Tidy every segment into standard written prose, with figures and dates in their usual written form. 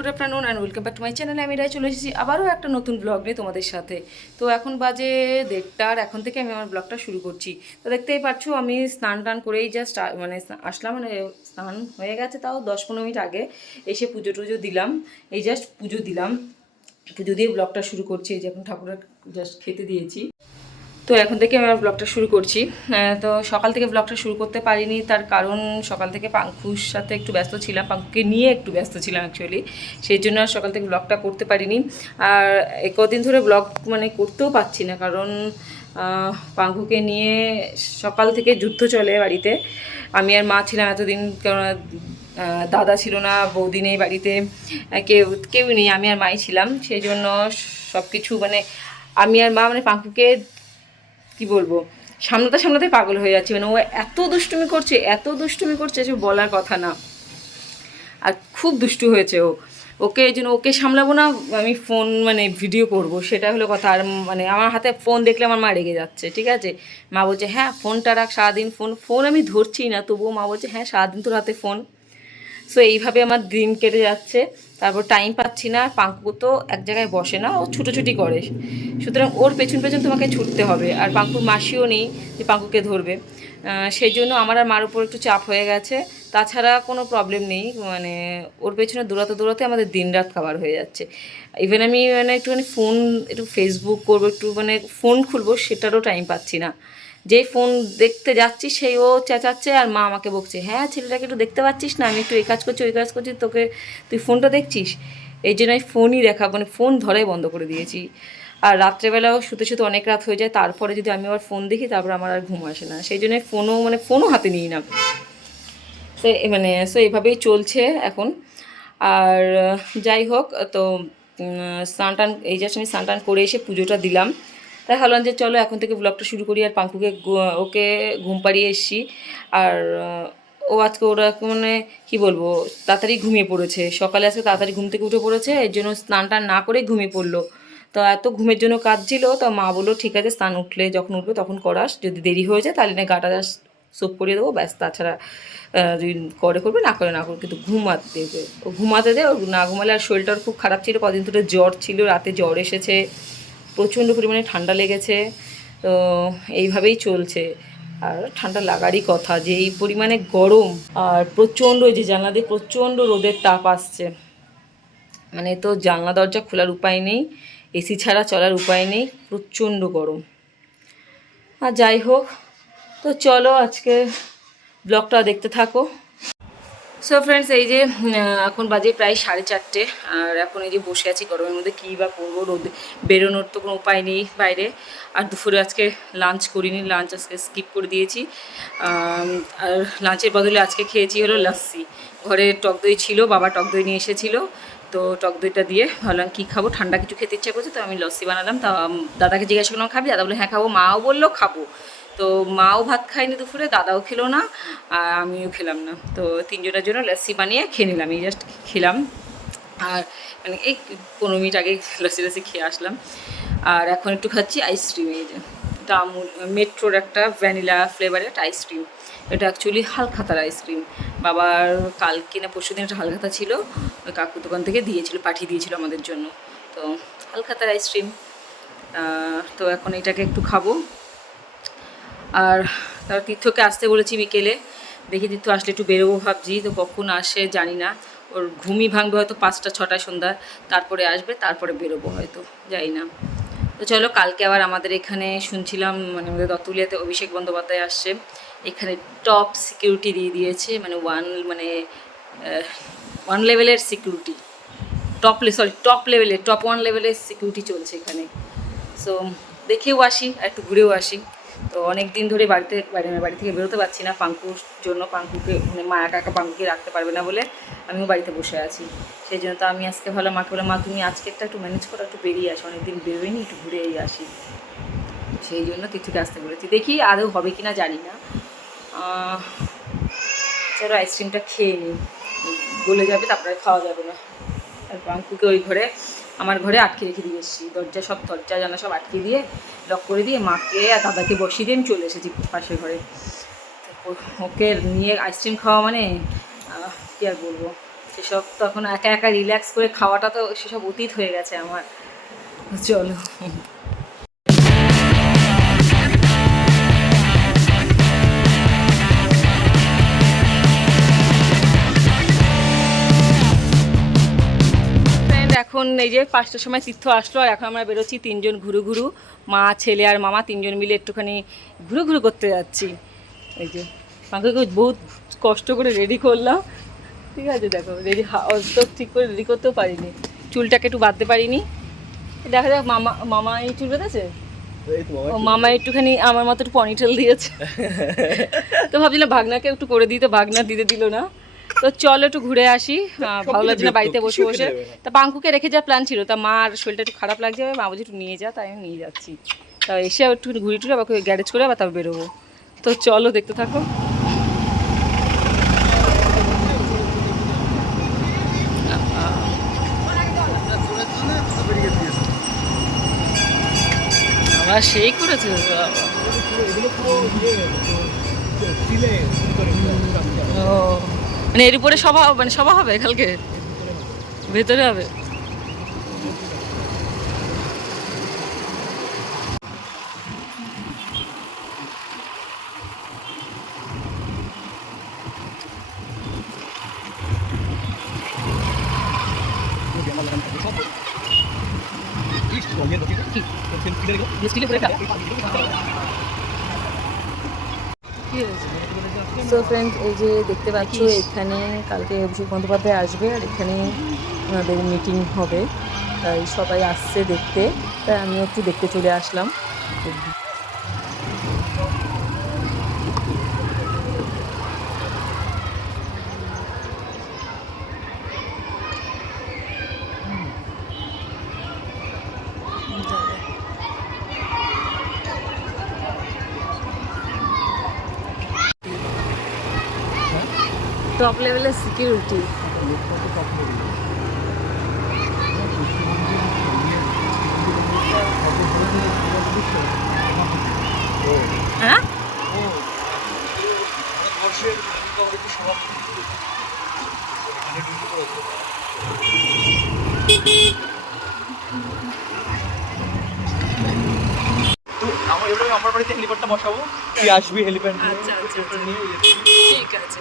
Good afternoon and welcome back to my চ্যানেলে। আমি রায় চলে এসেছি আবারও একটা নতুন ব্লগ নিয়ে তোমাদের সাথে। তো এখন বাজে 1:30, এখন থেকে আমি আমার ব্লগটা শুরু করছি। তো দেখতেই পাচ্ছ আমি স্নান টান করেই জাস্ট আসলাম, মানে স্নান হয়ে গেছে তাও 10-15 মিনিট আগে। এসে পুজো টুজো দিলাম, এই জাস্ট পুজো দিলাম, পুজো দিয়ে ব্লগটা শুরু করছি। এই যে এখন ঠাকুরের জাস্ট খেতে দিয়েছি, তো এখন থেকে আমি আমার ব্লগটা শুরু করছি। তো সকাল থেকে ব্লগটা শুরু করতে পারিনি, তার কারণ সকাল থেকে পাঙ্কুর সাথে একটু ব্যস্ত ছিলাম, পাঙ্কুকে নিয়ে একটু ব্যস্ত ছিলাম অ্যাকচুয়ালি, সেই জন্য আর সকাল থেকে ব্লগটা করতে পারিনি। আর কদিন ধরে ব্লগ মানে করতেও পারছি না, কারণ পাঙ্কুকে নিয়ে সকাল থেকে যুদ্ধ চলে বাড়িতে। আমি আর মা ছিলাম এতদিন, কারণ দাদা ছিল না, বৌদি নেই বাড়িতে, কেউ নেই, আমি আর মাই ছিলাম। সেই জন্য সব কিছু মানে আমি আর মা মানে পাঙ্কুকে কি বলবো, সামলাতে সামলাতে পাগল হয়ে যাচ্ছি। মানে ও এত দুষ্টুমি করছে যে বলার কথা না। আর খুব দুষ্টু হয়েছে ও, ওকে এই জন্য ওকে সামলাবো না, আমি ফোন মানে ভিডিও করব, সেটা হলো কথা। আর মানে আমার হাতে ফোন দেখলে আমার মা রেগে যাচ্ছে, ঠিক আছে। মা বলছে হ্যাঁ ফোনটা রাখ, সারাদিন ফোন ফোন আমি ধরছি না, তবুও মা বলছে হ্যাঁ সারাদিন তোর হাতে ফোন। সো এইভাবে আমার দিন কেটে যাচ্ছে। তারপর টাইম পাচ্ছি না, পাঙ্কু তো এক জায়গায় বসে না, ও ছুটোছুটি করে, সুতরাং ওর পেছন পেছন তোমাকে ছুটতে হবে। আর পাঙ্কুর মাসিও নেই যে পাঙ্কুকে ধরবে, সেই জন্য আমার আর মার উপর একটু চাপ হয়ে গেছে। তাছাড়া কোনো প্রবলেম নেই, মানে ওর পেছনে দৌড়াতে দৌড়াতে আমাদের দিনরাত খাবার হয়ে যাচ্ছে। ইভেন আমি মানে একটুখানি ফোন, একটু ফেসবুক করবো, একটু মানে ফোন খুলবো, সেটারও টাইম পাচ্ছি না। যেই ফোন দেখতে যাচ্ছি সেই ও চেঁচাচ্ছে, আর মা আমাকে বকছে হ্যাঁ ছেলেটাকে একটু দেখতে পাচ্ছিস না, আমি একটু এই কাজ করছি ওই কাজ করছি, তোকে তুই ফোনটা দেখছিস। এই জন্য আমি ফোনই দেখা মানে ফোন ধরাই বন্ধ করে দিয়েছি। আর রাত্রেবেলাও শুতে শুতে অনেক রাত হয়ে যায়, তারপরে যদি আমি আবার ফোন দেখি তারপর আমার আর ঘুম আসে না, সেই জন্য ফোনও হাতে নিই না। সো এভাবেই চলছে এখন। আর যাই হোক, তো স্নান টান এই জাস্ট আমি স্নান টান করে এসে পুজোটা দিলাম। তাই ভাবলাম যে চলো এখন থেকে ব্লগটা শুরু করি। আর পাঙ্কুকে ওকে ঘুম পাড়িয়ে এসছি। আর ও আজকে ওরা মানে কী বলবো, তাড়াতাড়ি ঘুমিয়ে পড়েছে, সকালে আজকে তাড়াতাড়ি ঘুম থেকে উঠে পড়েছে, এর জন্য স্নান টান না করেই ঘুমিয়ে পড়লো। তো এত ঘুমের জন্য কাঁদছিল, তো মা বললো ঠিক আছে স্নান যখন উঠবে তখন করাস, যদি দেরি হয়ে যায় তাহলে না গাটা সোপ করিয়ে দেবো, ব্যাস। তাছাড়া যদি করবে, না করে না করবে, কিন্তু ঘুমাতে দেবে, ও ঘুমাতে দেয়। ও না ঘুমালে আর শরীরটার খুব খারাপ ছিল, কদিন ধরে জ্বর ছিল, রাতে জ্বর এসেছে, প্রচণ্ড পরিমাণে ঠান্ডা লেগেছে। তো এইভাবেই চলছে। আর ঠান্ডা লাগারই কথা, যে এই পরিমাণে গরম, আর প্রচণ্ড যে জানলা দিয়ে প্রচণ্ড রোদের তাপ আসছে, মানে তো জানলা দরজা খোলার উপায় নেই, এসি ছাড়া চলার উপায় নেই, প্রচণ্ড গরম। আর যাই হোক, তো চলো আজকে ব্লগটা দেখতে থাকো। সো ফ্রেন্ডস, এই যে এখন বাজে প্রায় 4:30, আর এখন এই যে বসে আছি গরমের মধ্যে, কী বা করবো, রোদ বেরোনোর তো কোনো উপায় নেই বাইরে। আর দুপুরে আজকে লাঞ্চ করিনি, লাঞ্চ আজকে স্কিপ করে দিয়েছি। আর লাঞ্চের বদলে আজকে খেয়েছি হলো লাস্সি। ঘরে টক দই ছিল, বাবা টক দই নিয়ে এসেছিলো, তো টক দইটা দিয়ে ভাবলাম কী খাবো, ঠান্ডা কিছু খেতে ইচ্ছা করছে, তো আমি লস্যি বানালাম। তা দাদাকে জিজ্ঞাসা করলাম খাবি, দাদা বলে হ্যাঁ খাবো, মাও বললো খাবো। তো মাও ভাত খায়নি দুপুরে, দাদাও খেলো না, আর আমিও খেলাম না। তো তিনজনের জন্য লস্যি বানিয়ে খেয়ে নিলাম, এই জাস্ট খেলাম। আর মানে এই 15 মিনিট আগে লস্যি খেয়ে আসলাম। আর এখন একটু খাচ্ছি আইসক্রিম, এই যে এটা আমুল মেট্রোর একটা ভ্যানিলা ফ্লেভারের একটা আইসক্রিম। এটা অ্যাকচুয়ালি হালখাতার আইসক্রিম, বাবার কালকে না পরশু দিন একটা হালখাতা ছিল, ওই কাকু দোকান থেকে পাঠিয়ে দিয়েছিল আমাদের জন্য। তো হালখাতার আইসক্রিম, তো এখন এটাকে একটু খাবো। আর তার তীর্থকে আসতে বলেছি বিকেলে, দেখি তীর্থ আসলে একটু বেরোবো ভাবছি, তো কখন আসে জানি না। ওর ঘুমই ভাঙবে হয়তো 5টা-6টায় সন্ধ্যা, তারপরে আসবে, তারপরে বেরোবো হয়তো, জানি না। তো চলো, কালকে আবার আমাদের এখানে শুনছিলাম, মানে আমাদের দত্তলিয়াতে অভিষেক বন্দ্যোপাধ্যায় আসছে, এখানে টপ সিকিউরিটি দিয়ে দিয়েছে, মানে ওয়ান লেভেলের সিকিউরিটি, টপ লেভেলের, টপ 1 লেভেলের সিকিউরিটি চলছে এখানে। সো দেখেও আসি আর একটু ঘুরেও আসি। তো অনেক দিন ধরে বাড়ি থেকে বেরোতে পারছি না পাঙ্কুর জন্য, পাঙ্কুকে মানে মা একা পাঙ্কুকে রাখতে পারবে না বলে আমিও বাড়িতে বসে আছি। সেই জন্য তো আমি আজকে ভালো মাকে বললাম, মা তুমি আজকে একটু ম্যানেজ করো, একটু বেরিয়ে আসো, অনেকদিন বেরোয়নি, একটু ঘুরেই আসি। সেই জন্য কিছুকে আসতে বলেছি, দেখি আদৌ হবে কি না জানি না। চলো আইসক্রিমটা খেয়ে নিই, গলে যাবে তারপরে খাওয়া যাবে না। আর পাঙ্কুকে ওই ঘরে, আমার ঘরে আটকে রেখে দিয়ে এসেছি, দরজা জানা সব আটকে দিয়ে লক করে দিয়ে মাকে আর দাদাকে বসিয়ে দিয়ে আমি চলে এসেছি পাশের ঘরে। ওকে নিয়ে আইসক্রিম খাওয়া মানে কী আর বলবো, সেসব তখন একা একা রিল্যাক্স করে খাওয়াটা তো সেসব অতীত হয়ে গেছে আমার। চলো এখন এই যে 5টার সময় তীর্থ আসলো আর এখন আমরা বেরোচ্ছি 3জন ঘুরু ঘুরু, মা ছেলে আর মামা 3জন মিলে একটুখানি ঘুরু ঘুরু করতে যাচ্ছি। এই যে পাঙ্কুকে বহুত কষ্ট করে রেডি করলাম, ঠিক আছে দেখো রেডি তো ঠিক করে রেডি করতেও পারিনি, চুলটাকে একটু বাঁধতে পারিনি। দেখা যাক মামা এই চুল বেঁধেছে, ও মামা একটুখানি আমার মতো একটু পনিটেল দিয়েছে। তো ভাবছিলাম ভাগনাকে একটু করে দিই, তো ভাগনা দিতে দিল না। তো চলো একটু ঘুরে আসি, ভালো লাগছে না বাড়িতে বসে বসে। তা পাঙ্কুকে রেখে যাওয়ার প্ল্যান ছিল, তা মার শরীরটা একটু খারাপ লাগছে, মা বলছে একটু নিয়ে যা, তাই আমি নিয়ে যাচ্ছি। তা এসে একটু ঘুরে টুরে আবার গ্যারেজ করে আবার তারপর বেরোবো। তো চলো দেখতে থাকো। আবার সেই করেছে ও, মানে এর উপরে সভা, মানে সভা হবে কালকে ভেতরে হবে। সো ফ্রেন্ড, এই যে দেখতে পাচ্ছ এখানে কালকে অভিষেক বন্দ্যোপাধ্যায় আসবে আর এখানে ওনাদের মিটিং হবে, তাই সবাই আসছে দেখতে, তাই আমিও একটু দেখতে চলে আসলাম। টপ লেভেলের সিকিউরিটি। হ্যাঁ আমার বাড়িতে হেলিপ্যাডটা বসাবো, তুই আসবি হেলিপ্যাড নিয়ে। আচ্ছা আচ্ছা নিয়ে, ঠিক আছে।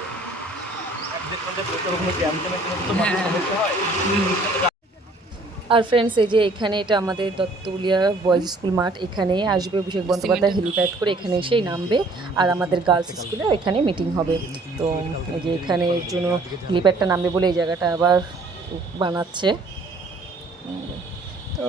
আর ফ্রেন্ডস, এই যে এখানে এটা আমাদের দত্তউলিয়া বয়েজ স্কুল মাঠ, এখানে আসবে অভিষেক বন্দ্যোপাধ্যায় হেলিপ্যাড করে, এখানে এসেই নামবে আর আমাদের গার্লস স্কুলে এখানে মিটিং হবে। তো এই যে এখানে এর জন্য হেলিপ্যাডটা নামবে বলে এই জায়গাটা আবার বানাচ্ছে। তো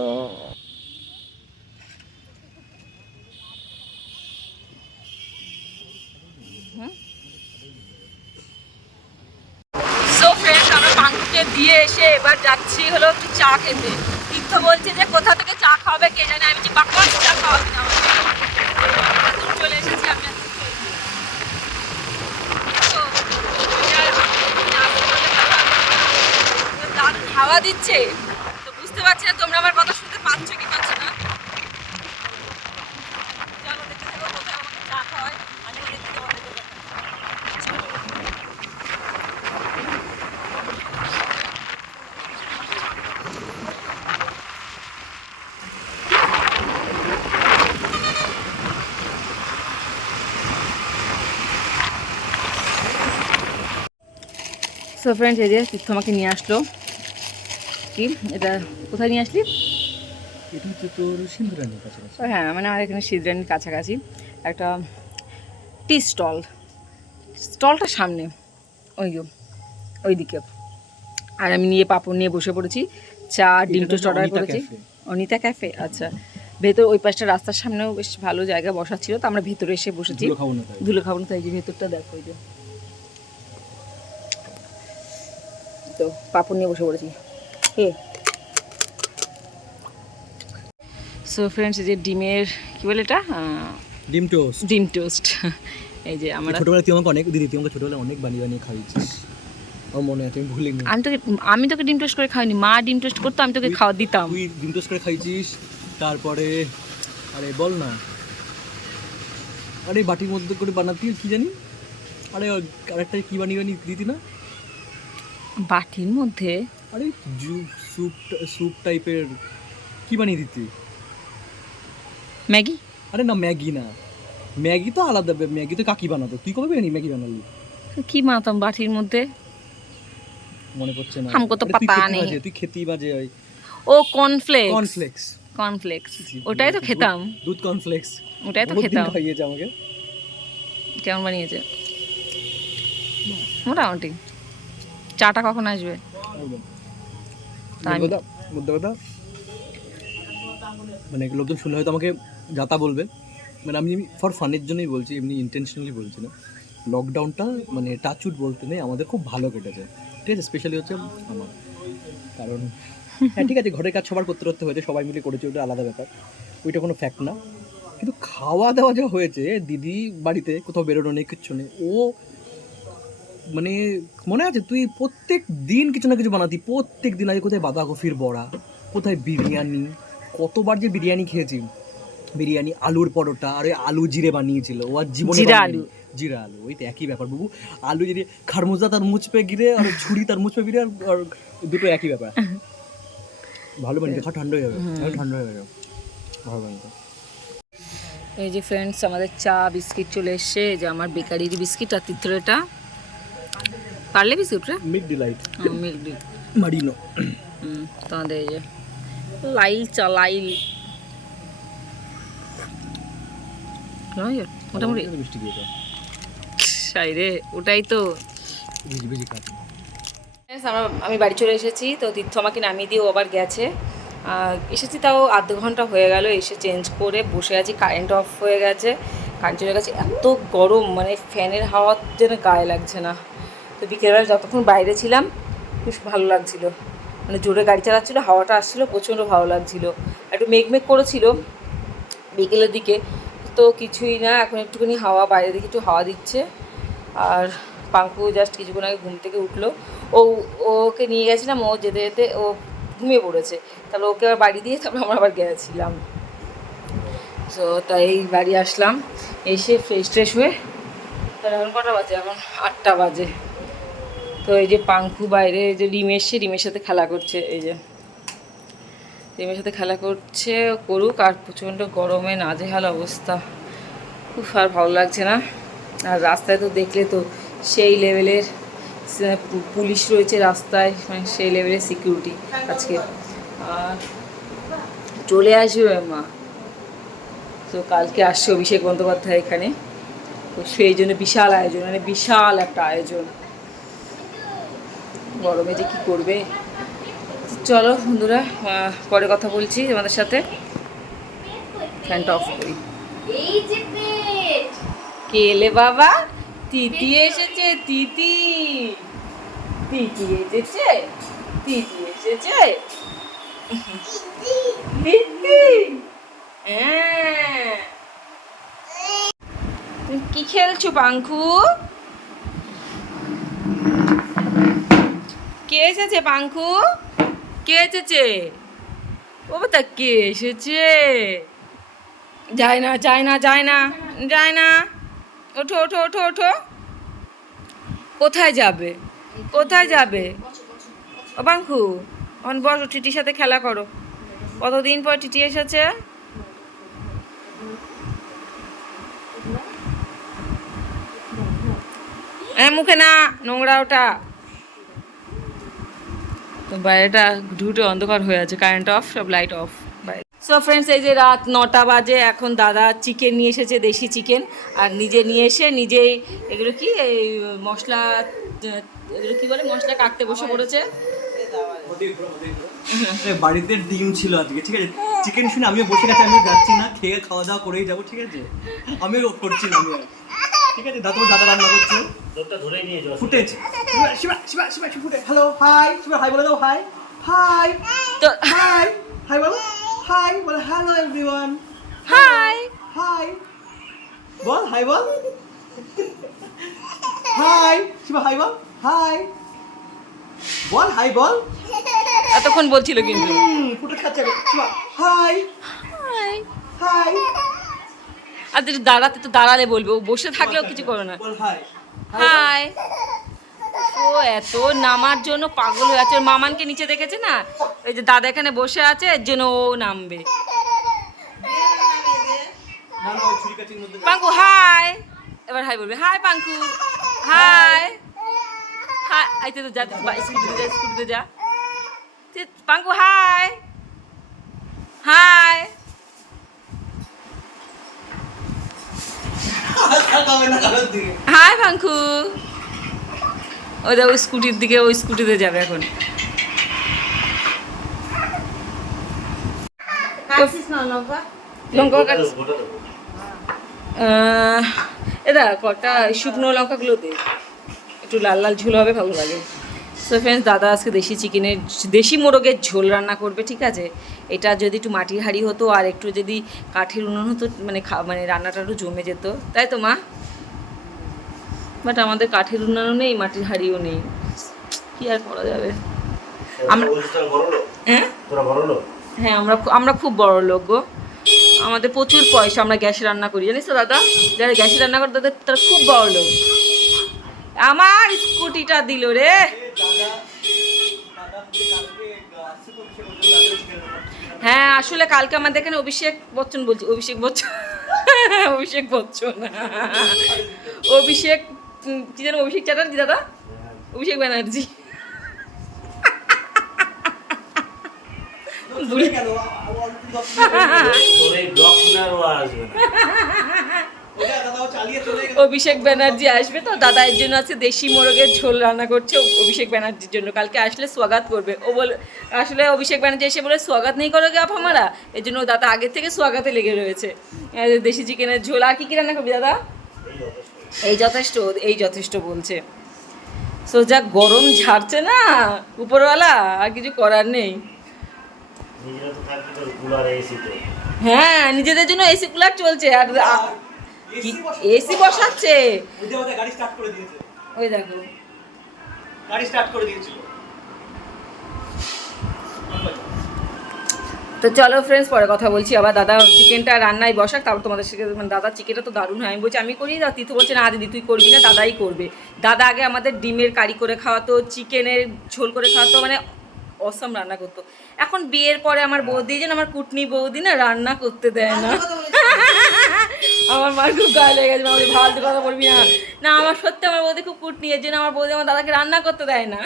আমরা পাঙ্কুকে দিয়ে এসে এবার যাচ্ছি হলো একটু চা খেতে। তীর্থ বলছে যে কোথা থেকে চা খাওয়াবে কে জানে, আমি যে বাক্কা চা খাওয়াবি না আমাকে। চলে এসেছি আমি, দারুণ হাওয়া দিচ্ছে, তো বুঝতে পারছি না তোমরা আমার কথা শুনতে পাচ্ছ কি পাচ্ছ না। চলো দেখতে থাকো কোথায় আমাকে চা খাওয়ায়, আমি দেখতে তোমাদেরকে দেখাচ্ছি। সো ফ্রেন্ডস, এই যে তীর্থ আমাকে নিয়ে আসলো। কি এটা, কোথায় নিয়ে আসলি? এটা হচ্ছে তোর সিন্ধুরানির কাছাকাছি। হ্যাঁ, মানে আমার এখানে সিদ্ধরানির কাছাকাছি একটা টি স্টল, স্টলটার সামনে ওই দিকে। আর আমি নিয়ে পাপড় নিয়ে বসে পড়েছি, চা ডিম টোস্ট অর্ডার করেছি। অনিতা ক্যাফে, আচ্ছা। ভেতর ওই পাশটা রাস্তার সামনেও বেশ ভালো জায়গা বসার ছিল, তো আমরা ভেতরে এসে বসেছি। ধুলো খাবো না, তাই যে ভেতরটা দেখো, ওই যে তো পাপড় নিয়ে বসে পড়েছি। সো ফ্রেন্ডস, এই যে ডিমের কি বলে এটা, ডিম টোস্ট। ডিম টোস্ট। এই যে আমরা ছোটবেলায় তুই আমাকে অনেক দিদি, তুই আমাকে ছোটবেলায় অনেক বানিয়ে বানিয়ে খাইয়েছিস, আমার মনে আছে, আমি ভুলিনি। আমি তোকে ডিম টোস্ট করে খাইনি, মা ডিম টোস্ট করতো, আমি তোকে খাওয়া দিতাম। তুই ডিম টোস্ট করে খাইছিস, তারপরে আরে বল না, আরে বাটির মধ্যে করে বানাতি কি জানি, আরে আরেকটা কি বানিয়ে বানিয়ে দিতি না, বাটির মধ্যে আরে স্যুপ স্যুপ টাইপের কি বানিয়ে দিতি? ম্যাগি। আরে না, ম্যাগি না, ম্যাগি তো আলাদা, ম্যাগি তো কাকি বানাতো, তুই কবে ম্যাগি বানালি? কি বানাতাম বাটির মধ্যে? মনে পড়ছে না। हमको तो আরে पता नहीं। তুই খেতেই বাজে ওই ও কর্নফ্লেক্স। কর্নফ্লেক্স। কর্নফ্লেক্স ওটাই তো খেতাম। দুধ কর্নফ্লেক্স ওটাই তো বহুত দিন খেতাম। খাইয়েছে আমাকে। কেমন বানিয়েছে? মোটামুটি। চাটা কখন আসবে? একদম। তাই মুদ্রা কথা মানে লোকজন শুনলে হয়তো আমাকে যাতা বলবে, মানে আমি ফর ফানের জন্যই বলছি, এমনি ইন্টেনশনালি বলছি না। লকডাউনটা মানে টাচউড বলতে নেই, আমাদের খুব ভালো কেটেছে, ঠিক আছে? স্পেশালি হচ্ছে আমার, কারণ হ্যাঁ ঠিক আছে ঘরের কাজ সবার করতে করতে হয়েছে, সবাই মিলে করেছে, ওটা আলাদা ব্যাপার, ওইটা কোনো ফ্যাক্ট না। কিন্তু খাওয়া দাওয়া যা হয়েছে, দিদি বাড়িতে কোথাও বেরোনো নেই, কিচ্ছু নেই, ও মানে মনে আছে তুই প্রত্যেক দিন কিছু না কিছু বানাতি, প্রত্যেক দিন আগে কোথায় বাঁধাকপির বড়া, কোথায় বিরিয়ানি, কতবার যে বিরিয়ানি খেয়েছি, বিরিয়ানি, আলুর পরোটা, আর ওই আলু জিরে বানিয়েছিল ও, আর জীবনে জিরা বানায়নি। আলু। জিরা আলু ওই তো একই ব্যাপার বাবু, আলু জিরে, খারমুজা তার মুচ পে গিরে আর ছুরি তার মুচ পে গিরে, আর দুটো একই ব্যাপার। ভালো বানিয়েছে, খা ঠান্ডা হয়ে যাবে, ঠান্ডা হয়ে যাবে, ভালো বানিয়েছে। এই যে ফ্রেন্ডস আমাদের চা বিস্কিট চলে এসছে, যে আমার বেকারির বিস্কিট, আর তিতরেটা পারলে বিস্কুট রে মিড ডিলাইট মিল্ক মারিনো। তোমাদের এই যে লাইল চা, লাইল মোটামুটি মিষ্টি দিয়েছে, সাই রে, ওটাই তো। বেশি বেশি খাচ্ছি। আমি বাড়ি চলে এসেছি, তো তীর্থ আমাকে নামিয়ে দিয়ে ও আবার গেছে। এসেছি তাও আধ ঘন্টা হয়ে গেল, এসে চেঞ্জ করে বসে আছি, কারেন্ট অফ হয়ে গেছে, কারেন্ট চলে গেছে, এত গরম মানে ফ্যানের হাওয়া যেন গায়ে লাগছে না। তো বিকেলবেলা যতক্ষণ বাইরে ছিলাম খুব ভালো লাগছিল, মানে জোরে গাড়ি চালাচ্ছিল, হাওয়াটা আসছিলো, প্রচণ্ড ভালো লাগছিল। একটু মেঘ করেছিল বিকেলের দিকে, তো কিছুই না, এখন একটুখানি হাওয়া, বাইরে দিকে একটু হাওয়া দিচ্ছে। আর পাঙ্কু জাস্ট কিছুক্ষণ আগে ঘুম থেকে উঠলো, ওকে নিয়ে গেছিলাম, ও যেতে যেতে ও ঘুমিয়ে পড়েছে, তাহলে ওকে আবার বাড়ি দিয়ে তারপর আমরা আবার গেছিলাম। তো তাই বাড়ি আসলাম, এসে ফ্রেশ হয়ে, তার এখন কটা বাজে, এখন 8টা বাজে। তো এই যে পাঙ্কু বাইরে, যে ডিম এসছে, ডিমের সাথে খেলা করছে, এই যে ডিমের সাথে খেলা করছে, করুক। আর প্রচণ্ড গরমে নাজেহাল অবস্থা, খুব আর ভালো লাগছে না। আর রাস্তায় তো দেখলে তো সেই লেভেলের পুলিশ রয়েছে রাস্তায়, মানে সেই লেভেলের সিকিউরিটি আজকে। আর চলে আসবে মা, তো কালকে আসছে অভিষেক বন্দ্যোপাধ্যায় এখানে, তো সেই জন্য বিশাল আয়োজন, মানে বিশাল একটা আয়োজন। গরমে যে কী করবে। চলো বন্ধুরা, পরে কথা বলছি তোমাদের সাথে, ফ্যানটা অফ করি। কে এলে বাবা? তিতি এসেছে, তিতি তিতি এসেছে, তিতি এসেছে, তিতি। হ্যাঁ, তুমি কি খেলছো পাঙ্কু? কে এসেছে পাঙ্কু? কে এসেছে? ও তা কে এসেছে? যায় না যায় না যায় না যায় না, ওঠো ওঠো ওঠো ওঠো। কোথায় যাবে, কোথায় যাবে? ও পাঙ্কু, অন বসো, টিটির সাথে খেলা করো, কতদিন পর টিটি এসেছে। হ্যাঁ, মুখে না, নোংরা ওটা। তো বাইরেটা ঢুটে অন্ধকার হয়ে আছে, কারেন্ট অফ, সব লাইট অফ। সো ফ্রেন্ডস, এই যে রাত 9টা বাজে, এখন দাদা চিকেন নিয়ে এসেছে, দেশি চিকেন, আর নিজে নিয়ে এসে নিজেই এগুলো কি এই মশলা, এগুলো কি বলে, মশলা কাটতে বসে পড়েছে। বাড়িতে ডিম ছিল আজকে, ঠিক আছে, চিকেন শুনে আমিও বসে গেছি, আমি যাচ্ছি না, খেয়ে খাওয়া দাওয়া করেই যাবো, ঠিক আছে, আমিও করছি না, আমি ঠিক আছে, দাদা রান্না করছে, ধরেই নিয়ে যাও ফুটেজ। শিবা শিবা শিবা ফুটে, হ্যালো হাই, শিবা হাই বলে দাও, হাই হাই, তো হাই হাই বলো, হাই বলে, হ্যালো এভরিওয়ান, হাই হাই বল, হাই বল, হাই শিবা, হাই বল, হাই বল, হাই বল। এতক্ষণ বলছিল কিন্তু ফুটে খাচ্ছে শিবা, হাই হাই হাই, আর তুই দাঁড়াতে, তো দাঁড়ালে বলবে, ও বসে থাকলেও কিছু করো না। বল হাই হাই ও এত নামার জন্য পাগল হয়ে আছে, ওর মামানকে নিচে দেখেছে না, এই যে দাদা এখানে বসে আছে এর জন্য ও নামবে। পাঙ্কু হাই, এবার হাই বলবে, হাই পাঙ্কু হাই হাই। আইতে তো যা, স্কুটিতে যা পাঙ্কু হাই হাই। হাই পাঙ্কু। ওই দেখো স্কুটির দিকে, ওই স্কুটিতে যাবে এখন। লঙ্কা এটা কটা শুকনো লঙ্কাগুলো দে, একটু লাল লাল ঝোল হবে, ভালো লাগে। সো ফ্রেন্ডস, দাদা আজকে দেশি মোরগের ঝোল রান্না করবে, ঠিক আছে। এটা যদি একটু মাটির হাঁড়ি হতো আর একটু যদি কাঠের উনুন হতো, মানে রান্নাটা একটু জমে যেত, তাই তো মা? বাট আমাদের কাঠের উনুনও নেই, মাটির হাঁড়িও নেই, কি আর করা যাবে। হ্যাঁ, আমরা খুব বড় লোক গো, আমাদের প্রচুর পয়সা, আমরা গ্যাসে রান্না করি, জানিস তো দাদা, যারা গ্যাসে রান্না করে তাদের তারা খুব বড় লোক। আমার স্কুটিটা দিল রে। হ্যাঁ, আসলে কালকে আমাদের এখানে অভিষেক বচ্চন কি যেন, অভিষেক চ্যাটার্জি দাদা, অভিষেক ব্যানার্জি অভিষেক ব্যানার্জি আসবে তো, দাদা এর জন্য আছে দেশি মোরগের ঝোল রান্না করছে অভিষেক ব্যানার্জির জন্য, কালকে আসলে স্বাগত করবে। ও বলে, আসলে অভিষেক ব্যানার্জি এসে বলে স্বাগত নেই করোগে আপ হামারা, এর জন্য দাদা আগে থেকে স্বাগতে লেগে রয়েছে। দেশি চিকেনের ঝোল। আর কি কি রান্না করবি দাদা? এই যথেষ্ট বলছে। সো যা গরম ঝাড়ছে না উপরওয়ালা, আর কিছু করার নেই। হ্যাঁ, নিজেদের জন্য এসি কুলার চলছে, আর এসি বসাচ্ছে। ওই দেখো গাড়ি স্টার্ট করে দিয়েছিল। তো চলো ফ্রেন্ডস, পরে কথা বলছি আবার। দাদা চিকেনটা রান্নায় বসাক, তারপর তোমাদের সাথে, মানে দাদা চিকেনটা তো দারুণ হয়, আমি বলছি আমি করি, তিথু বলছে না দিদি তুই করবি না, দাদাই করবে। দাদা আগে আমাদের ডিমের কারি করে খাওয়াতো, চিকেনের ঝোল করে খাওয়াতো, মানে অসম রান্না করতো। এখন বিয়ের পরে আমার বৌদি, যেন আমার কুটনি বৌদি না, রান্না করতে দেয় না। আমার মার খুব গায়ে লেগে গেছে, আমাদের ফালতু কথা বলবি না। না, আমার সত্যি আমার বৌদি খুব কুটনি, এর জন্য আমার বৌদি আমার দাদাকে রান্না করতে দেয় না।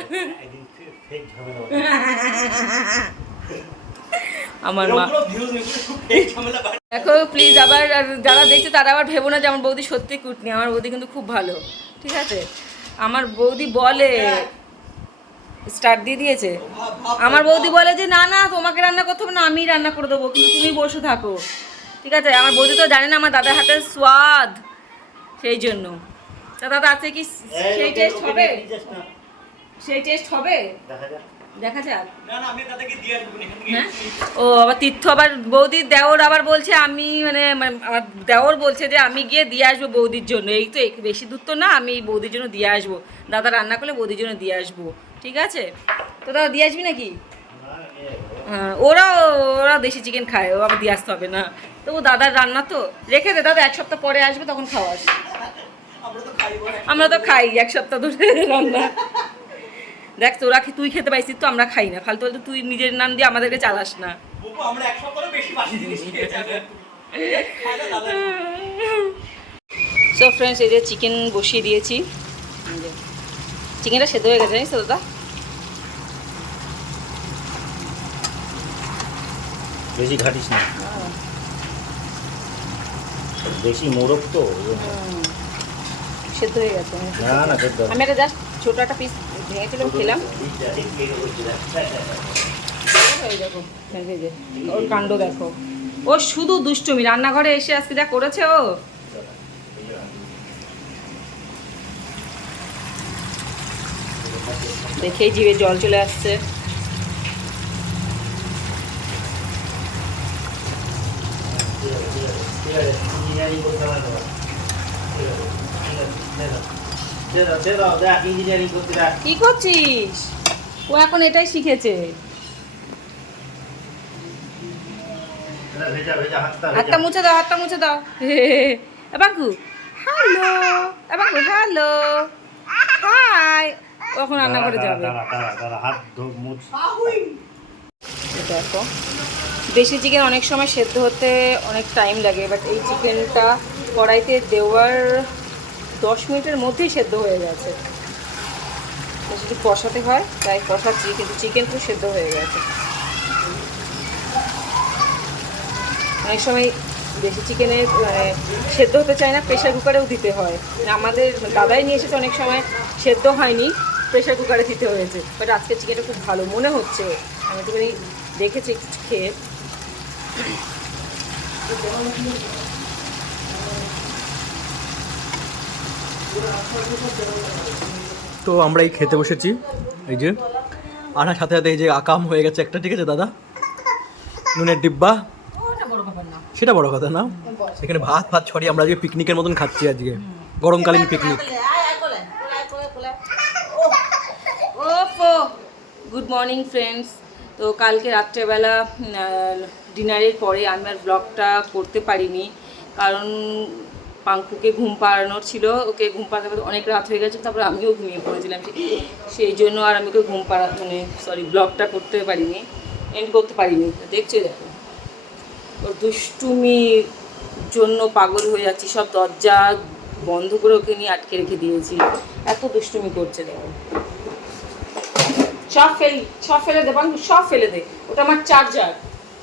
আমার মা দেখো প্লিজ, আবার যারা দেখছে তারা আবার ভেবো না যে আমার বৌদি সত্যি কুটনি, আমার বৌদি কিন্তু খুব ভালো, ঠিক আছে। আমার বৌদি বলে, স্টার্ট দিয়ে দিয়েছে, আমার বৌদি বলে যে না না তোমাকে রান্না করতে হবে না, আমি রান্না করে দেবো, কিন্তু তুমি বসে থাকো, ঠিক আছে। আমার বৌদি তো জানে না আমার দাদার হাতের স্বাদ, সেই জন্য। তা দাদা আছে কি সেই টেস্ট হবে? দেখা যাক। হ্যাঁ, ও আবার তীর্থ, আবার বৌদির দেওর আবার বলছে আমি, মানে আমার দেওর বলছে যে আমি গিয়ে দিয়ে আসবো বৌদির জন্য, এই তো বেশি দূর তো না, আমি বৌদির জন্য দিয়ে আসবো, দাদা রান্না করলে বৌদির জন্য দিয়ে আসবো, ঠিক আছে। তো দাদা দিয়ে আসবি নাকি? হ্যাঁ, ওরা দেশি চিকেন খায়, ও আবার দিয়ে আসতে হবে না, তবু দাদার রান্না তো রেখে দে, দাদা 1 সপ্তাহ পরে আসবে তখন খাওয়াস। আমরা তো খাই 1 সপ্তাহ ধরে রান্না। দেখ তোরা তুই খেতে পাইছিস তো, আমরা খাই না, ফালতু তুই নিজের নাম দিয়ে আমাদেরকে চালাস না। সো ফ্রেন্ডস, এই যে চিকেন বসিয়ে দিয়েছি, চিকেনটা সেদ্ধ হয়ে গেছে, জানিস তো দাদা। বেশি ঘাটিস না, বেশি মোরগ তো সেদ্ধ হয়ে গেছে। না আমি একটা জাস্ট ছোট একটা পিস ভেঙেছিলাম, খেলাম। দেখো ওর কাণ্ড দেখো, ও শুধু দুষ্টুমি, রান্নাঘরে এসে আজকে যা করেছে ও। দেখেই জিভে জল চলে আসছে। কি করছিস? ও এখন এটাই শিখেছে। হাতটা মুছে দাও। বাঙ্কু হ্যালো, বাঙ্কু হ্যালো, হাই ও এখন রান্নাঘরে যাবে। দাঁড়া হাত মুখ দেখো দেশি চিকেন অনেক সময় সেদ্ধ হতে অনেক টাইম লাগে, বাট এই চিকেনটা কড়াইতে দেওয়ার 10 মিনিটের মধ্যেই সেদ্ধ হয়ে গেছে। তো যদি কষাতে হয় তাই কষাচ্ছি, কিন্তু চিকেন তো সেদ্ধ হয়ে গেছে। অনেক সময় দেশি চিকেনে সেদ্ধ হতে চায় না, প্রেশার কুকারেও দিতে হয়। আমাদের দাদাই নিয়ে এসেছে, অনেক সময় সেদ্ধ হয়নি, প্রেশার কুকারে দিতে হয়েছে। বাট আজকে চিকেনটা খুব ভালো মনে হচ্ছে, আমি একটুখানি দেখেছি একটু খেয়ে। তো আমরা এই খেতে বসেছি, এই যে আনার সাথে সাথে এই যে আকাম হয়ে গেছে একটা, ঠিক আছে দাদা, নুনের ডিব্বা, সেটা বড় কথা না। সেখানে ভাত ভাত ছড়িয়ে আমরা আজকে পিকনিকের মতন খাচ্ছি, আজকে গরমকালীন পিকনিক। Good morning friends. তো কালকে রাত্রেবেলা ডিনারের পরে আমি আর ব্লগটা করতে পারিনি, কারণ পাঙ্কুকে ঘুম পাড়ানোর ছিল। ওকে ঘুম পাড়াতে অনেক রাত হয়ে গেছে, তারপরে আমিও ঘুমিয়ে পড়েছিলাম, সেই জন্য আর আমি ওকে ঘুম পাড়া ব্লগটা করতে পারিনি, এন্ড করতে পারিনি। দেখছি দেখো ওর দুষ্টুমির জন্য পাগল হয়ে যাচ্ছি, সব দরজা বন্ধ করে ওকে নিয়ে আটকে রেখে দিয়েছি, এত দুষ্টুমি করছে। দেখো সব ফেলে দে বাঙ্কু, সব ফেলে দে, ওটা আমার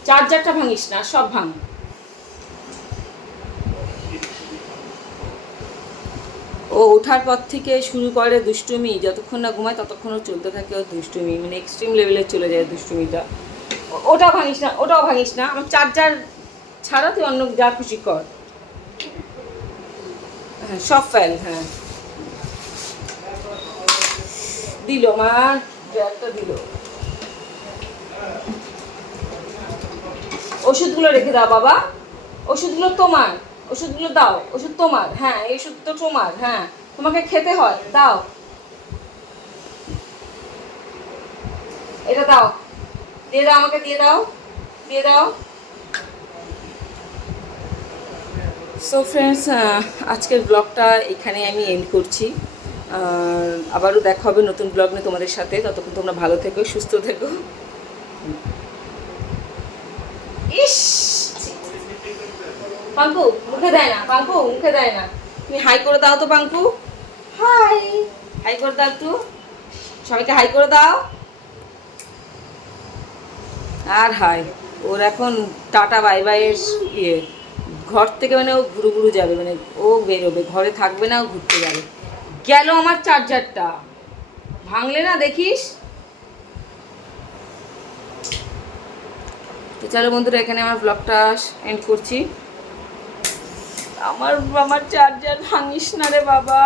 চার্জারটা ভাঙিস না, সব ভাঙ। ও ওঠার পর থেকে শুরু করে দুষ্টুমি, যতক্ষণ না ঘুমায় ততক্ষণ ও চলতে থাকে ওর দুষ্টুমি, মানে এক্সট্রিম লেভেলে চলে যায় দুষ্টুমিটা। ওটাও ভাঙিস না, আমার চার্জার ছাড়া তুই অন্য যা খুশি কর। হ্যাঁ সব ফেল, হ্যাঁ দিল আমার একটা দিল। ওষুধগুলো রেখে দাও বাবা, ওষুধগুলো তোমার, ওষুধগুলো দাও, ওষুধ তোমার, হ্যাঁ এই ওষুধ তো তোমার, হ্যাঁ তোমাকে খেতে হয়, দাও এটা, দাও দিয়ে দাও, আমাকে দিয়ে দাও। সো ফ্রেন্ডস, আজকের ব্লগটা এখানে আমি এন্ড করছি। আবারও দেখা হবে নতুন ব্লগ নিয়ে তোমাদের সাথে, ততক্ষণ তোমরা ভালো থেকো, সুস্থ থেকো। ইস পাঙ্কু মুখে দেয় না, তুমি হাই করে দাও তো পাঙ্কু, হাই করে দাও, একটু সবাইকে হাই করে দাও। আর হাই, ওর এখন টাটা বাই বাইয়ের ইয়ে, ঘর থেকে মানে ও ঘুরু যাবে, মানে ও বেরোবে, ঘরে থাকবে না, ও ঘুরতে যাবে। গেল আমার চার্জারটা, ভাঙলে না দেখিস। তো চলো বন্ধুরা, এখানে আমার ব্লগটা এন্ড করছি। আমার চার্জার ভাঙিস না রে বাবা।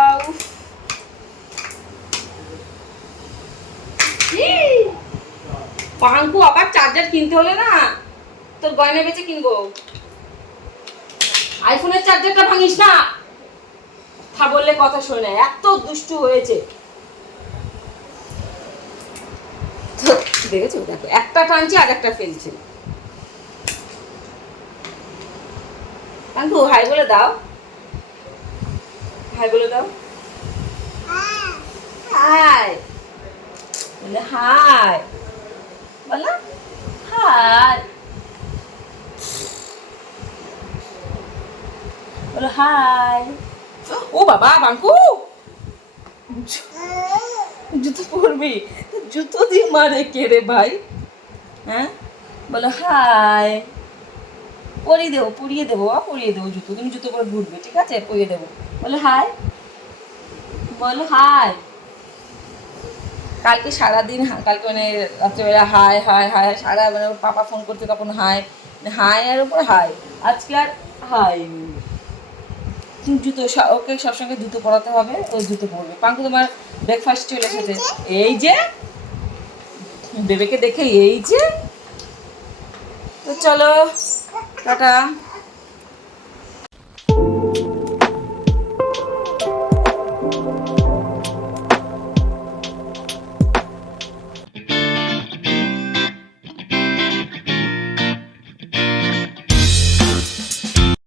পাঙ্কু আবার চার্জার কিনতে হলে না তোর গয়না বেচে কিনবো, আইফোনের চার্জারটা ভাঙিস না। কথা বললে কথা শোনে, এত দুষ্টু হয়েছে। দেখেছো, দেখো একটা টানছে আর একটা ফেলছে। পাঙ্কু হাই বলে দাও, হাই বলে দাও, হাই বলে, হাই বলো, হাই বলো, হাই। ও বাবা বাঙ্কু, জুতো পরবি, জুতো দিয়ে মারে কে রে ভাই, হ্যাঁ বলো হাই। পরিয়ে দেবো জুতো, তুমি জুতো পরে ঘুরবে, ঠিক আছে, পরিয়ে দেবো। বলো হাই, কালকে সারাদিন, কালকে মানে রাত্রেবেলা হাই সারা মানে পাপা ফোন করতে তখন হাই আর উপর হাই, আজকে আর হাই। জুতো ওকে সবসঙ্গে জুতো পরাতে হবে, ও জুতো পরবে। পাঙ্কু তোমার ব্রেকফাস্ট চলে এসেছে, এই যে বেবেকে দেখে, এই যে। তো চলো টাটা।